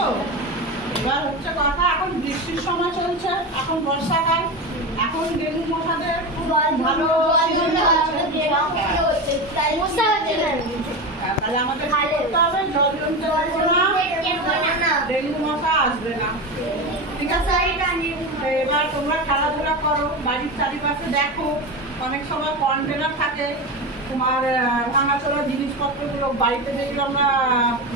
তো। এবার হচ্ছে কথা, এখন বৃষ্টির সময় চলছে, এখন বর্ষাকাল, এখন ডেঙ্গু মশাদের খুব ভালো তাহলে আমাদের কি করতে হবে, জল জমতে দেবো না, ডেঙ্গু মশা আসবে না। ঠিক আছে, এবার তোমরা খেলাধুলা করো, বাড়ির চারিপাশে দেখো, অনেক সময় কন্টেনার থাকে তোমার ভাঙাচোরা জিনিসপত্রগুলো বাড়িতে যেগুলো আমরা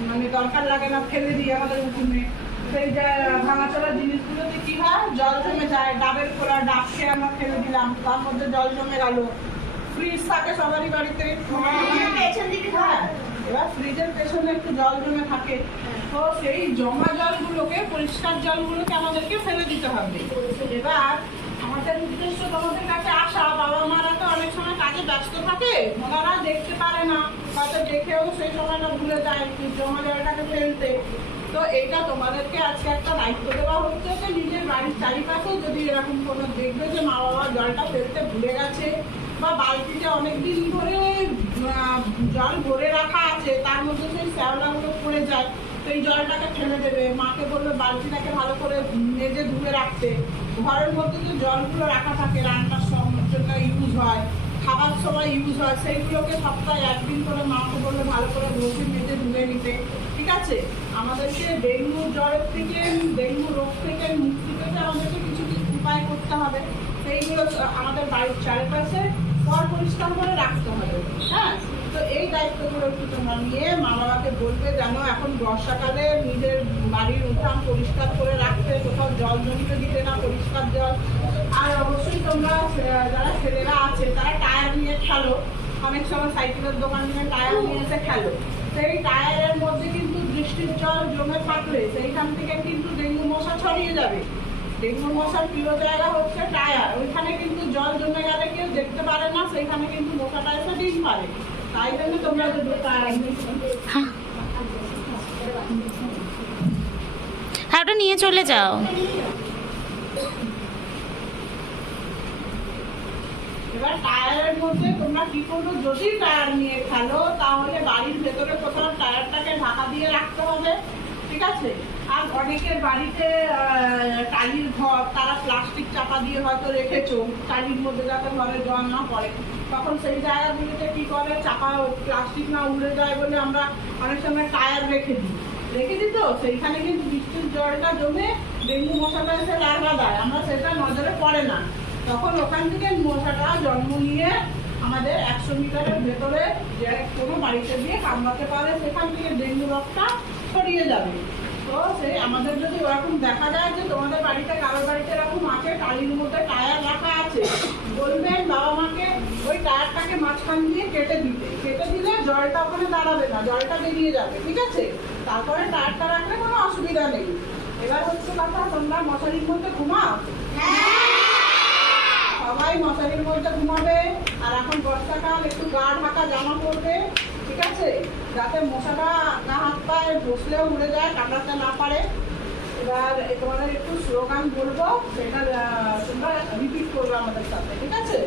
মানে দরকার লাগে না ফেলে দিই আমাদের উঠোনে, সেই যে ভাঙাচোরা জিনিসগুলোতে কি হয়, জল জমে যায়। ডাবের খোলা ডাব খেয়ে আমরা ফেলে দিলাম, তার মধ্যে জল জমে গেল। ফ্রিজ থাকে সবারই বাড়িতে, এবার ফ্রিজের পেছনে একটু জল জমে থাকে, তো সেই জমা জলগুলোকে, পরিষ্কার জলগুলোকে আমাদেরকে ফেলে দিতে হবে। এবার আমাদের উদ্দেশ্য তোমাদের কাছে আসা, বাবা মারা তো অনেক সময় কাজে ব্যস্ত থাকে, ওনারা দেখতে পারে না, হয়তো দেখেও সেই সময়টা ভুলে যায় জমা জলটাকে ফেলতে। তো এইটা তোমাদেরকে আজকে একটা দায়িত্ব দেওয়া হচ্ছে যে নিজের বাড়ির চারিপাশে যদি এরকম কোনো দেখবে যে মা বাবা জলটা ফেলতে ভুলে গেছে, বা বালতিতে অনেকদিন ধরে জল ভরে রাখা আছে, তার মধ্যে সেই শ্যাওলাগুলো পড়ে যায়, তো এই জলটাকে ফেলে দেবে। মাকে বলবে বালতিটাকে ভালো করে মেজে ধুয়ে রাখতে। ঘরের মধ্যে যে জলগুলো রাখা থাকে রান্নার জন্য ইউজ হয়, খাবার সময় ইউজ হয়, সেইগুলোকে সপ্তাহে একদিন করে মাকে বললে ভালো করে ঘষে মেজে ধুয়ে নিতে। ঠিক আছে, আমাদেরকে ডেঙ্গু জ্বরের থেকে, ডেঙ্গু রোগ থেকে মুক্তি পেতে আমাদেরকে কিছু কিছু উপায় করতে হবে। সেইগুলো আমাদের বাড়ির চারিপাশে পরিষ্কার করে রাখতে হবে। হ্যাঁ, তো এই দায়িত্বগুলো একটু তোমরা নিয়ে মা বাবাকে বলবে যেন এখন বর্ষাকালে নিজের বাড়ির উঠান পরিষ্কার করে রাখতে, কোথাও জল জমিতে দিতে না, পরিষ্কার জল। আর অবশ্যই তোমরা যারা ছেলেরা আছে তারা টায়ার নিয়ে খেলো, অনেক সময় সাইকেলের দোকান নিয়ে টায়ার নিয়ে এসে খেলো। সেই টায়ারের মধ্যে কিন্তু বৃষ্টির জল জমে থাকলে সেইখান থেকে কিন্তু ডেঙ্গু মশা ছড়িয়ে যাবে। ডেঙ্গু মশার প্রিয় জায়গা হচ্ছে টায়ার, ওইখানে কিন্তু জল জমে গেলে কেউ দেখতে পারে না, সেইখানে কিন্তু মশাটা এসে ডিম পারে। তাই জন্য তোমরা যদি টায়ার ওটা নিয়ে চলে যাও। এবার টায়ারের মধ্যে তোমরা কি করবে, যদি টায়ার নিয়ে খেলো তাহলে বাড়ির ভেতরে কোথাও টায়ারটাকে ঢাকা দিয়ে রাখতে হবে। ঠিক আছে, আর অনেকের বাড়িতে টালির ঘর, তারা প্লাস্টিক চাপা দিয়ে হয়তো রেখেছো টালির মধ্যে যাতে ঘরে জল না পড়ে, তখন সেই জায়গাগুলোতে কি করে, চাপা প্লাস্টিক না উড়ে যায় বলে আমরা অনেক সময় টায়ার রেখে দিই তো সেইখানে কিন্তু বৃষ্টির জলটা জমে ডেঙ্গু মশাটা এসে লার্ভা দেয়, আমরা সেটা নজরে পড়ে না। তখন ওখান থেকে মশাটা জন্ম নিয়ে আমাদের 100 মিটারের ভেতরে যে কোনো বাড়িতে দিয়ে কামড়াতে পারে, সেখান থেকে ডেঙ্গু রোগটা ছড়িয়ে যাবে। তো সেই আমাদের যদি ওরকম দেখা যায় যে তোমাদের বাড়িতে, কারোর বাড়িতে এরকম আছে টালির মধ্যে টায়ার রাখা আছে, বলবেন বাবা মাকে ওই টায়ারটাকে মাঝখান দিয়ে কেটে দিলে জলটা ওখানে দাঁড়াবে না, জলটা বেরিয়ে যাবে। ঠিক আছে, তারপরে টায়ারটা রাখলে কোনো অসুবিধা নেই। এবার হচ্ছে কথা, তোমরা মশারির মধ্যে ঘুমাও, সবাই মশারির মধ্যে ঘুমাবে। আর এখন বর্ষাকাল, একটু গা ঢাকা জামা পরবে। ঠিক আছে, যাতে মশাটা না হাত পায়ে বসলেও উড়ে যায়, কামড়াতে না পারে। এবার তোমাদের একটু স্লোগান বলবো, সেটা তোমরা রিপিট করবে আমাদের সাথে। ঠিক আছে।